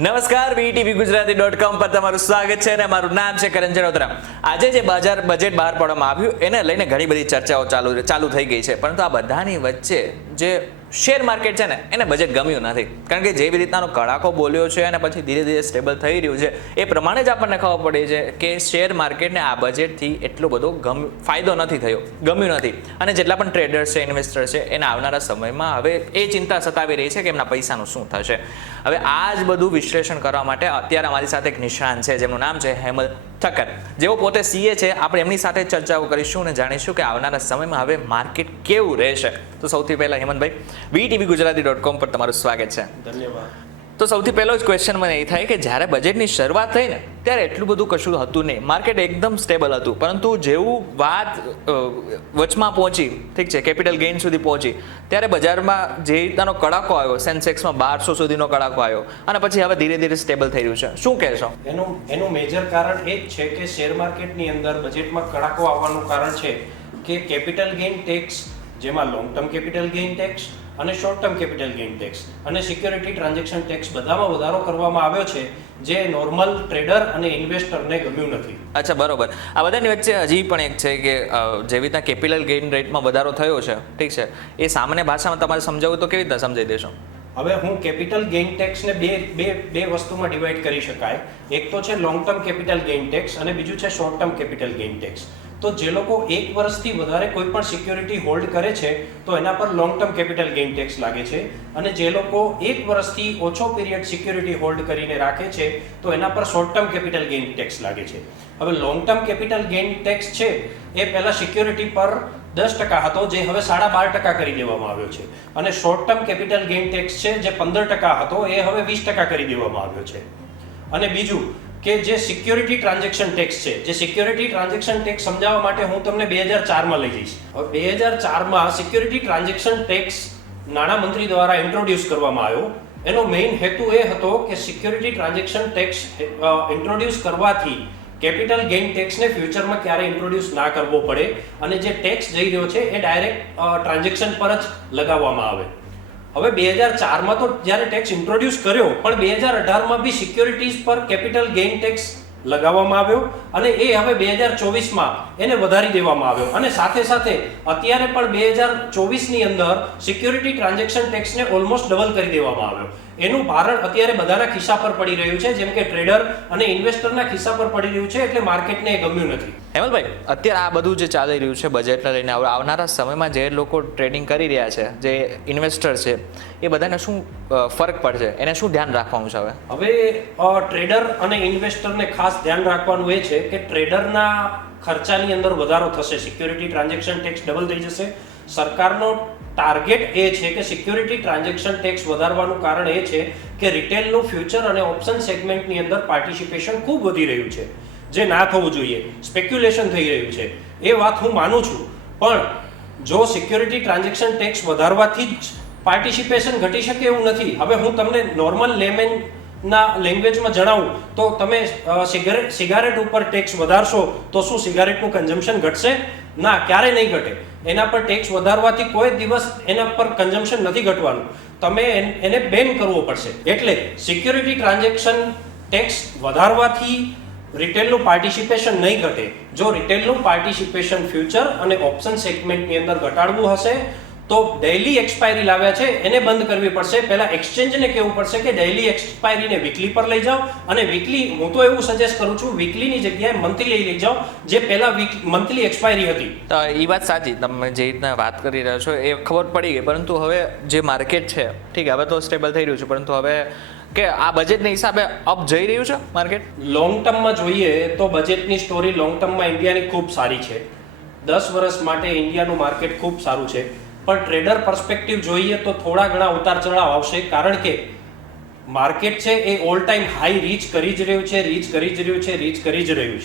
નમસ્કાર, VTV ગુજરાતી.com પર તમારું સ્વાગત છે અને મારું નામ છે કરણ જનોત્રા. આજે જે બજેટ બહાર પાડવામાં આવ્યું એને લઈને ઘણી બધી ચર્ચાઓ ચાલુ થઈ ગઈ છે, પરંતુ આ બધાની વચ્ચે જે શેર માર્કેટ છે ને એને બજેટ ગમ્યું નથી, કારણ કે જેવી રીતનાનો કડાકો બોલ્યો છે અને પછી ધીરે ધીરે સ્ટેબલ થઈ રહ્યું છે એ પ્રમાણે જ આપણને ખબર પડી છે કે શેર માર્કેટને આ બજેટથી એટલો બધો ફાયદો નથી થયો, ગમ્યું નથી. અને જેટલા પણ ટ્રેડર્સ છે, ઇન્વેસ્ટર છે, એના આવનારા સમયમાં હવે એ ચિંતા સતાવી રહી છે કે એમના પૈસાનું શું થશે. હવે આ જ બધું વિશ્લેષણ કરવા માટે અત્યારે અમારી સાથે એક નિષ્ણાંત છે જેમનું નામ છે હેમલ ઠક્કર, જેઓ પોતે CA છે. આપણે એમની સાથે ચર્ચાઓ કરીશું અને જાણીશું કે આવનારા સમયમાં હવે માર્કેટ કેવું રહેશે. તો સૌથી પહેલા હેમંતભાઈ, VTV ગુજરાતી.com પર તમારું સ્વાગત છે. ધન્યવાદ. તો સૌથી પહેલો જ ક્વેશ્ચન મને એ થાય કે જ્યારે બજેટની શરૂઆત થઈ ને ત્યારે એટલું બધું કશું હતું નહીં, માર્કેટ એકદમ સ્ટેબલ હતું, પરંતુ જેવું વાત વચમાં પહોંચી, ઠીક છે, કેપિટલ ગેઇન સુધી પહોંચી, ત્યારે બજારમાં જે રીતનાનો કડાકો આવ્યો, સેન્સેક્સમાં 1200 સુધીનો કડાકો આવ્યો અને પછી હવે ધીરે ધીરે સ્ટેબલ થઈ રહ્યું છે. શું કહેશો? એનું મેજર કારણ એ જ છે કે શેર માર્કેટની અંદર બજેટમાં કડાકો આવવાનું કારણ છે કે કેપિટલ ગેઇન ટેક્સ, જેમાં long term capital gain tax અને short term capital gain tax અને સિક્યોરિટી ટ્રાન્ઝેક્શન ટેક્સ બધામાં વધારો કરવામાં આવ્યો છે, જે નોર્મલ ટ્રેડર અને ઇન્વેસ્ટરને ગમ્યું નથી. અચ્છા, બરોબર. આ બધાની વચ્ચે હજી પણ એક છે કે જેવી રીતના કેપિટલ ગેઇન રેટમાં વધારો થયો છે, ઠીક છે, એ સામાન્ય ભાષામાં તમારે સમજાવવું તો કેવી રીતના સમજાવી દેશો? હવે હું કેપિટલ ગેઇન ટેક્સને બે વસ્તુમાં ડિવાઈડ કરી શકાય. એક તો છે long term capital gain tax અને બીજું છે short term capital gain tax. તો જે લોકો 1 વર્ષથી વધારે કોઈ પણ સિક્યોરિટી હોલ્ડ કરે છે તો એના પર long term capital gain tax લાગે છે, અને જે લોકો 1 વર્ષથી ઓછો પીરિયડ સિક્યોરિટી હોલ્ડ કરીને રાખે છે તો એના પર short term capital gain tax લાગે છે. હવે long term capital gain tax છે એ પહેલા સિક્યોરિટી પર 10% હતો, જે હવે 12.5% કરી દેવામાં આવ્યો છે, અને short term capital gain tax છે જે 15% હતો એ હવે 20% કરી દેવામાં આવ્યો છે. અને બીજું કે જે સિક્યોરિટી ટ્રાન્ઝેક્શન ટેક્સ છે, જે સિક્યોરિટી ટ્રાન્ઝેક્શન ટેક્સ સમજાવવા માટે હું તમને 2004માં લઈ જઈશ. હવે 2004માં સિક્યોરિટી ટ્રાન્ઝેક્શન ટેક્સ નાણામંત્રી દ્વારા ઇન્ટ્રોડ્યુસ કરવામાં આવ્યો. એનો મેઇન હેતુ એ હતો કે સિક્યોરિટી ટ્રાન્ઝેક્શન ટેક્સ ઇન્ટ્રોડ્યુસ કરવાથી કેપિટલ ગેઇન ટેક્સને ફ્યુચરમાં ક્યારે ઇન્ટ્રોડ્યુસ ના કરવો પડે અને જે ટેક્સ જઈ રહ્યો છે એ ડાયરેક્ટ ટ્રાન્ઝેક્શન પર જ લગાવવામાં આવે. હવે 2004માં તો જ્યારે ટેક્સ ઇન્ટ્રોડ્યુસ કર્યો, પણ 2018માં બી સિક્યોરિટીઝ પર કેપિટલ ગેઇન ટેક્સ લગાવવામાં આવ્યો અને એ હવે 2024માં એને વધારી દેવામાં આવ્યો. અને સાથે સાથે અત્યારે પણ 2024ની અંદર સિક્યોરિટી ટ્રાન્ઝેક્શન ટેક્સને ઓલમોસ્ટ ડબલ કરી દેવામાં આવ્યો. એનું ભારણ અત્યારે બધાના ખિસ્સા પર પડી રહ્યું છે, જેમ કે ટ્રેડર અને ઇન્વેસ્ટરના ખિસ્સા પર પડી રહ્યું છે, એટલે માર્કેટને એ ગમ્યું નથી. હેમલભાઈ, અત્યારે આ બધું જે ચાલી રહ્યું છે બજેટને લઈને, આવનારા સમયમાં જે લોકો ટ્રેડિંગ કરી રહ્યા છે, જે ઇન્વેસ્ટર છે, એ બધાને શું ફરક પડશે, એને શું ધ્યાન રાખવાનું છે? હવે ટ્રેડર અને ઇન્વેસ્ટરને ખાસ ધ્યાન રાખવાનું એ છે કે ટ્રેડરના ખર્ચાની અંદર વધારો થશે, સિક્યોરિટી ટ્રાન્ઝેક્શન ટેક્સ ડબલ થઈ જશે. સરકારનો ટાર્ગેટ એ છે કે સિક્યોરિટી ટ્રાન્ઝેક્શન ટેક્સ વધારવાનું કારણ એ છે કે રિટેલનું ફ્યુચર અને ઓપ્શન સેગમેન્ટની અંદર પાર્ટિસિપેશન ખૂબ વધી રહ્યું છે, જે ના થવું જોઈએ, સ્પેક્યુલેશન થઈ રહ્યું છે. એ વાત હું માનું છું, પણ જો સિક્યોરિટી ટ્રાન્ઝેક્શન ટેક્સ વધારવાથી જ પાર્ટિસિપેશન ઘટી શકે એવું નથી. હવે હું તમને નોર્મલ લેમેનના લેંગ્વેજમાં જણાવું તો તમે સિગારેટ ઉપર ટેક્સ વધારશો તો શું સિગારેટનું કન્ઝમ્પશન ઘટશે? ના, ક્યારે નહીં ઘટે. એના પર ટેક્સ વધારવાથી કોઈ દિવસ એના પર કન્ઝમ્પશન નથી ઘટવાનું, તમે એને બેન કરવો પડશે. એટલે સિક્યોરિટી ટ્રાન્ઝેક્શન ટેક્સ વધારવાથી રિટેલનું પાર્ટિસિપેશન નહીં ઘટે. જો રિટેલનું પાર્ટિસિપેશન ફ્યુચર અને ઓપ્શન સેગમેન્ટની અંદર ઘટાડવું હશે તો ડેઇલી એક્સપાયરી લાવ્યા છે એને બંધ કરવી પડશે. પહેલા એક્સચેન્જને કહેવું પડશે કે ડેઇલી એક્સપાયરીને વીકલી પર લઈ જાઓ, અને વીકલી, હું તો એવું સજેસ્ટ કરું છું, વીકલીની જગ્યાએ મંથલી લઈ જાઓ, જે પહેલા મંથલી એક્સપાયરી હતી. એ વાત સાચી, તમે જે રીતના વાત કરી રહ્યા છો એ ખબર પડી ગઈ, પરંતુ હવે જે માર્કેટ છે, ઠીક, હવે તો સ્ટેબલ થઈ રહ્યું છે, પરંતુ હવે કે આ બજેટના હિસાબે અપ જઈ રહ્યું છે માર્કેટ? લોંગ ટર્મમાં જોઈએ તો બજેટની સ્ટોરી લોંગ ટર્મમાં ઇન્ડિયાની ખૂબ સારી છે. 10 વર્ષ માટે ઇન્ડિયાનું માર્કેટ ખૂબ સારું છે, પણ ટ્રેડર પર્સપેક્ટિવ જોઈએ તો થોડા ઘણા ઉતાર ચઢાવ આવશે, કારણ કે માર્કેટ છે એ ઓલ ટાઈમ હાઈ રીચ કરી જ રહ્યું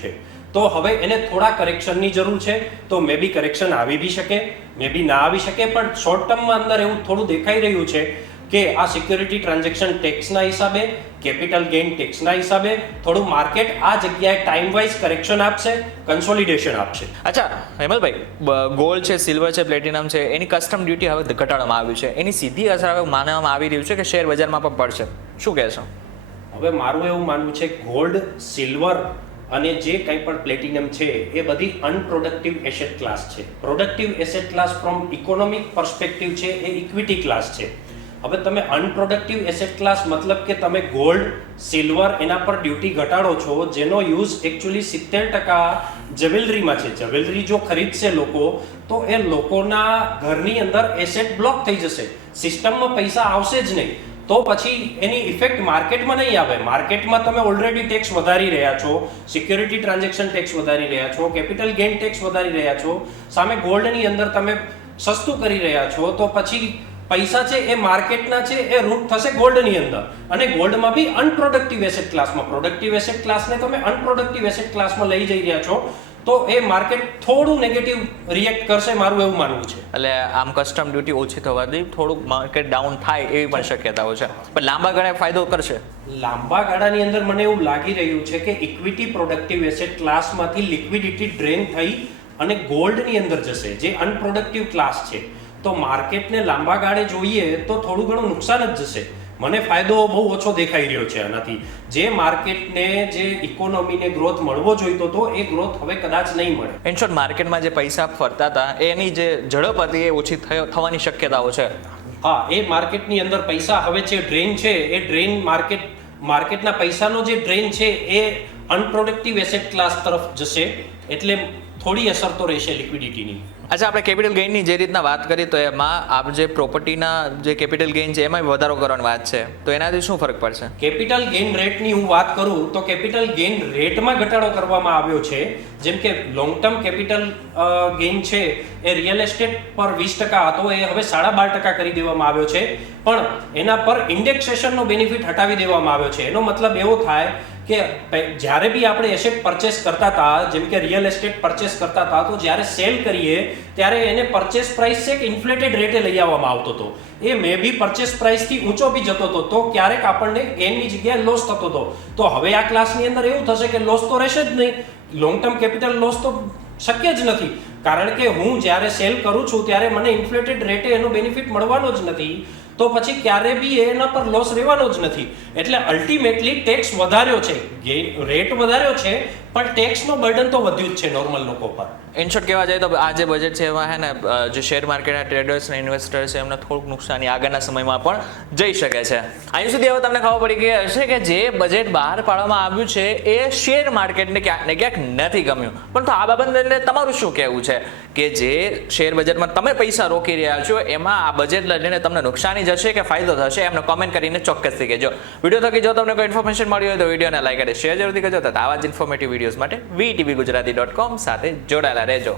છે. તો હવે એને થોડા કરેક્શનની જરૂર છે. તો મે બી કરેક્શન આવી બી શકે, મે બી ના આવી શકે, પણ શોર્ટ ટર્મમાં અંદર એવું થોડું દેખાઈ રહ્યું છે કે આ સિક્યોરિટી ટ્રાન્ઝેક્શન ટેક્સના હિસાબે, કેપિટલ ગેઇન ટેક્સના હિસાબે થોડું માર્કેટ આ જગ્યાએ ટાઈમ વાઇઝ કરેક્શન આપશે, કન્સોલિડેશન આપશે. અચ્છા હેમલભાઈ, ગોલ્ડ છે, સિલ્વર છે, પ્લેટિનમ છે, એની કસ્ટમ ડ્યુટી હવે ઘટાડવામાં આવ્યું છે, એની સીધી અસર હવે માનવામાં આવી રહ્યું છે કે શેર બજારમાં પણ પડશે, શું કહેશો? હવે મારું એવું માનવું છે ગોલ્ડ, સિલ્વર અને જે કંઈ પણ પ્લેટિનમ છે એ બધી અનપ્રોડક્ટિવ એસેટ ક્લાસ છે. Productive asset class from economic perspective છે એ ઇક્વિટી ક્લાસ છે. હવે તમે અનપ્રોડક્ટિવ એસેટ ક્લાસ મતલબ કે તમે ગોલ્ડ, સિલ્વર એના પર ડ્યુટી ઘટાડો છો, જેનો યુઝ એકચ્યુઅલી 70% જ્વેલરીમાં છે. જ્વેલરી જો ખરીદશે લોકો તો એ લોકોના ઘરની અંદર એસેટ બ્લોક થઈ જશે, સિસ્ટમમાં પૈસા આવશે જ નહીં. તો પછી એની ઇફેક્ટ માર્કેટમાં નહીં આવે. માર્કેટમાં તમે ઓલરેડી ટેક્સ વધારી રહ્યા છો, સિક્યોરિટી ટ્રાન્ઝેક્શન ટેક્સ વધારી રહ્યા છો, કેપિટલ ગેઇન ટેક્સ વધારી રહ્યા છો, સામે ગોલ્ડની અંદર તમે સસ્તું કરી રહ્યા છો, તો પછી પૈસા છે એ માર્કેટના છે એ રૂટ થશે ગોલ્ડની અંદર. અને ગોલ્ડમાં બી અનપ્રોડક્ટિવ એસેટ ક્લાસમાં, પ્રોડક્ટિવ એસેટ ક્લાસને તમે અનપ્રોડક્ટિવ એસેટ ક્લાસમાં લઈ જઈ રહ્યા છો, તો એ માર્કેટ થોડું નેગેટિવ રિએક્ટ કરશે, મારું એવું માનવું છે. એટલે આમ કસ્ટમ ડ્યુટી ઓછી થવાથી થોડુંક માર્કેટ ડાઉન થાય એવી પણ શક્યતાઓ છે, પણ લાંબા ગાળે ફાયદો કરશે. લાંબા ગાળાની અંદર મને એવું લાગી રહ્યું છે કે ઇક્વિટી પ્રોડક્ટિવ એસેટ ક્લાસમાંથી લિક્વિડિટી ડ્રેન થઈ અને ગોલ્ડની અંદર જશે, જે અનપ્રોડક્ટિવ ક્લાસ છે. તો માર્કેટને લાંબા ગાળે જોઈએ તો થોડું ઘણું નુકસાન જ જશે. મને ફાયદો બહુ ઓછો દેખાઈ રહ્યો છે આનાથી. જે માર્કેટને, જે ઇકોનોમીને ગ્રોથ મળવો જોઈતો હતો એ ગ્રોથ હવે કદાચ નહીં મળે. ઇન શોર્ટ, માર્કેટમાં જે પૈસા ફરતા હતા એની જે ઝડપ હતી એ ઓછી થવાની શક્યતાઓ છે. હા, એ માર્કેટની અંદર પૈસા હવે જે ડ્રેન છે એ ડ્રેન માર્કેટના પૈસાનો જે ડ્રેન છે એ અનપ્રોડક્ટિવ એસેટ ક્લાસ તરફ જશે, એટલે થોડી અસર તો રહેશે લિક્વિડિટીની. અચ્છા, આપણે કેપિટલ ગેઇનની જે રીતના વાત કરી તો એમાં આપ જે પ્રોપર્ટીના જે કેપિટલ ગેઇન છે એમાં વધારો કરવાની વાત છે, તો એનાથી શું ફરક પડશે? કેપિટલ ગેઇન રેટની હું વાત કરું તો કેપિટલ ગેઇન રેટમાં ઘટાડો કરવામાં આવ્યો છે. જેમ કે લોંગ ટર્મ કેપિટલ ગેઇન છે એ રિયલ એસ્ટેટ પર 20% હતો, એ હવે 12.5% કરી દેવામાં આવ્યો છે. પણ એના પર ઇન્ડેક્સેશનનો બેનિફિટ હટાવી દેવામાં આવ્યો છે. એનો મતલબ એવો થાય કે જ્યારે બી આપણે એસેટ પરચેસ કરતા હતા, જેમ કે રિયલ એસ્ટેટ પરચેસ કરતા હતા, તો જ્યારે સેલ કરીએ ત્યારે એને પરચેસ પ્રાઇસ છે કે ઇન્ફ્લેટેડ રેટે લઈ આવવામાં આવતો હતો. એ મે બી પરચેસ પ્રાઇસથી ઊંચો બી જતો હતો, તો ક્યારેક આપણને ગેઇનની જગ્યાએ લોસ થતો હતો. તો હવે આ ક્લાસની અંદર એવું થશે કે લોસ તો રહેશે જ નહીં. લોંગ ટર્મ કેપિટલ લોસ તો શક્ય જ નથી, કારણ કે હું જ્યારે સેલ કરું છું ત્યારે મને ઇન્ફ્લેટેડ રેટે એનો બેનિફિટ મળવાનો જ નથી. તો પછી ક્યારે બી એના પર લોસ રહેવાનો જ નથી. એટલે અલ્ટિમેટલી ટેક્સ વધાર્યો છે, રેટ વધાર્યો છે, પણ ટેક્સનો બર્ડન તો વધ્યું જ છે નોર્મલ લોકો પર. ઇન શોર્ટ કહેવા જાય તો આ જે બજેટ છે એમાં હે ને જે શેર માર્કેટના ટ્રેડર્સ અને ઇન્વેસ્ટર્સ છે એમને થોડુંક નુકસાની આગળના સમયમાં પણ જઈ શકે છે. અહીં સુધી હવે તમને ખબર પડી ગઈ હશે કે જે બજેટ બહાર પાડવામાં આવ્યું છે એ શેર માર્કેટને ક્યાંક ને ક્યાંક નથી ગમ્યું. પણ તો આ બાબતને તમારું શું કહેવું છે કે જે શેર બજેટમાં તમે પૈસા રોકી રહ્યા છો એમાં આ બજેટ લઈને તમને નુકસાની જશે કે ફાયદો થશે, એમને કોમેન્ટ કરીને ચોક્કસથી કહેજો. વિડીયો થકી જો તમને કોઈ ઇન્ફોર્મેશન મળી હોય તો વિડીયોને લાઈક અને શેર જરૂરથી કરજો. તથા આવા જ ઇન્ફોર્મેટિવ વિડીયોઝ માટે VTVGujarati.com સાથે જોડાયેલા રહેજો.